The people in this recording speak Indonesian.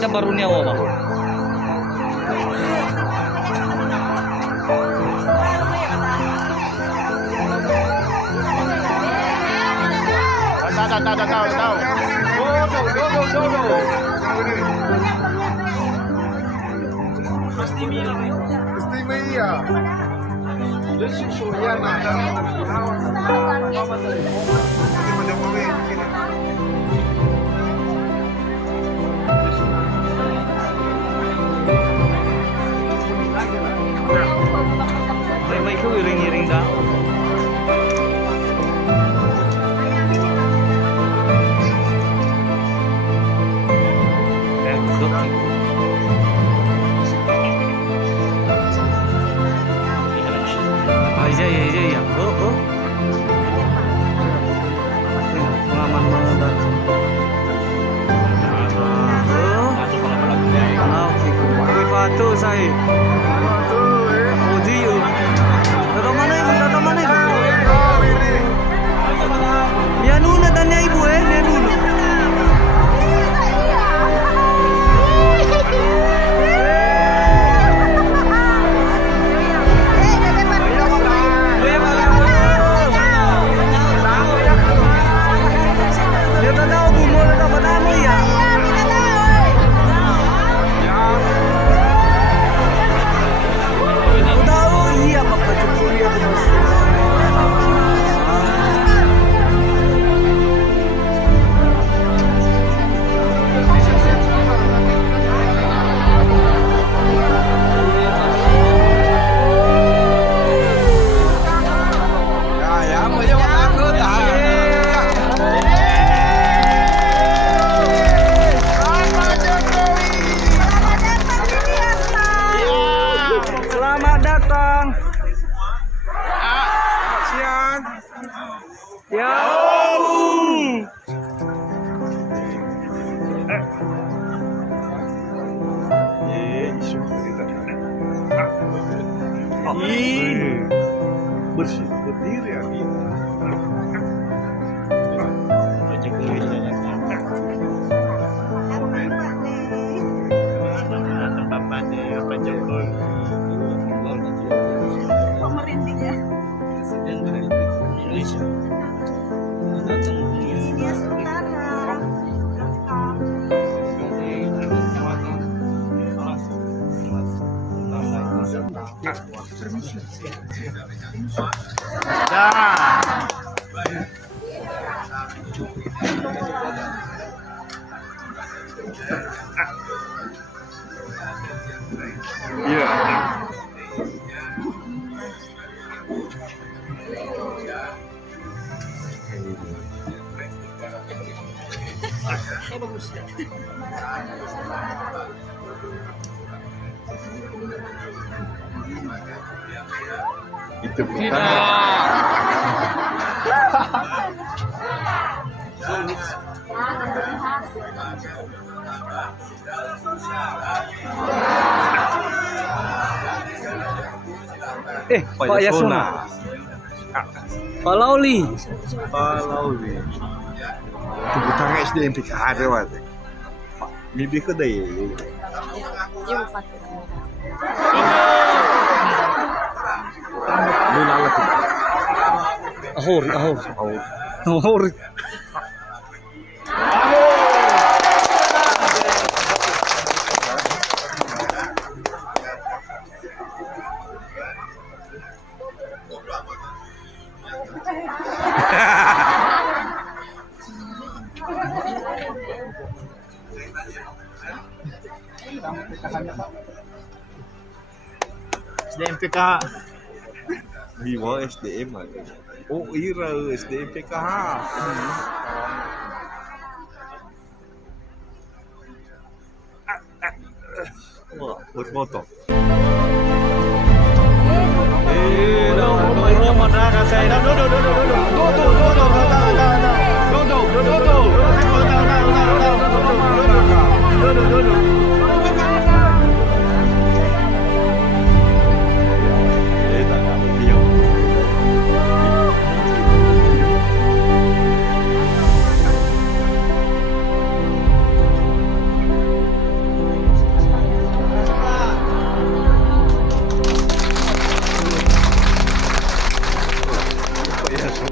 Ada barunya apa? Tahu. Dodo. Pasti Mia. Jadi Suriana. May ko iring-iring daw. Iya. Oh. Pengaman banget. Patu saya. Uji yuk. Datang mana ibu? Ya nuna tanya ibu ya nuna. Bersih, berdiri ya. Itu bukan. Pak Yasona. Pak Lauli. Tubutang SDM PKH lewat. Mimpi ke daya. Ahor. SDM PK Bima SDM aja. Oh iya SDM PKH. Wah, bos motor. Dodo.